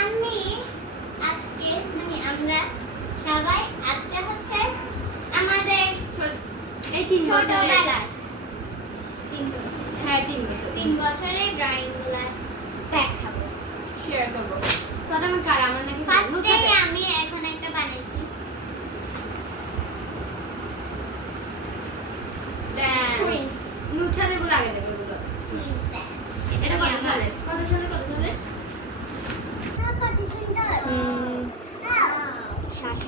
আমি আজকে মানে আমরা সবাই আজকে হচ্ছে আমাদের ছোটবেলায় তিন বছর। হ্যাঁ তিন বছর। তিন বছরের ড্রয়িংগুলা দেখাবো শেয়ার করব প্রথমে কার আমার নাকি ফার্স্টে নুচাতে? আমি এখন একটা বানিয়েছি দেখ, নুচাতে গুলো আগে দেবে ওগুলো। এটা কত সালে? কত সালে, কত সালে? কত সুন্দর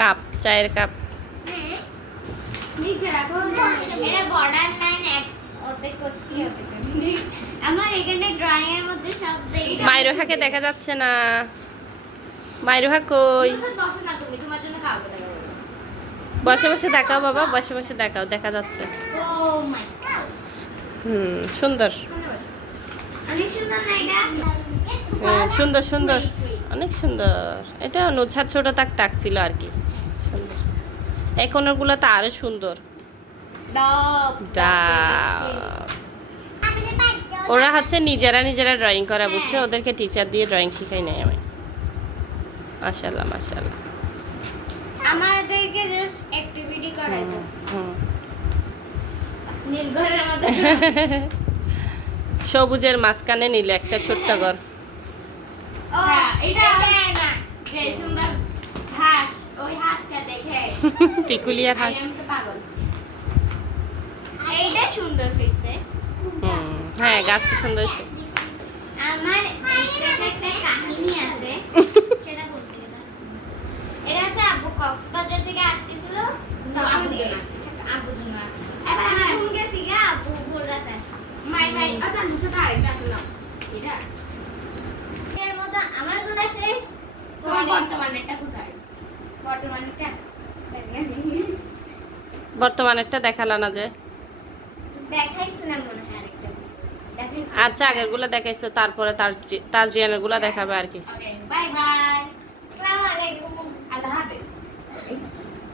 কাপ চায়ের কাপ হ্যাঁ মাইরোহাকে দেখা যাচ্ছে না। মাইরোহা কই? বসো। বসে দেখাও বাবা বসে বসে দেখাও দেখা যাচ্ছে। ও হুম সুন্দর। অনেক সুন্দর এটা? হ্যাঁ, সুন্দর। অনেক সুন্দর। এটা নুছাদ ছোট তাক তাক ছিল আর কি। এই কোনগুলো তো আরও সুন্দর। ওরা হচ্ছে নিজেরা নিজেরা ড্রয়িং করা বুঝছ? হ্যাঁ। ওদেরকে টিচার দিয়ে ড্রয়িং শিখাই নাই আমি। মাশাল্লাহ মাশাল্লাহ আমাদেরকে জাস্ট অ্যাক্টিভিটি করাইতো হুম। নীল ঘরের মধ্যে সবুজের মাঝখানে নিলে একটা ছোট্ট ঘর। হ্যাঁ, এটা এটা- না। যে সুন্দর হাঁস ওই পিকুলিয়ার হাঁস এইটা সুন্দর হয়েছে। হ্যাঁ গাছটা সুন্দর হয়েছে। আমার এটাতে একটা কাহিনী আছে সেটা বলতে গেলাম এটা হচ্ছে আব্বু কক্সবাজার থেকে আসতেছিল তো তখন জন্য এ- আসছে। আব্বুর জন্য আসছে। এবার আমার- ঘুম গেছি গা আব্বু ভোর রাতে আসছে। মাই মাই আচ্ছা আরেকটা এটা? এর আমার শেষ। তোমার বর্তমানেরটা কোথায়? বর্তমানেরটা দেখালা না যে। আচ্ছা আগেরগুলো দেখাইছো তারপরে তাজরিয়ানেরগুলা দেখাবে আর কি। বাই বাই আল্লাহ হাফেজ।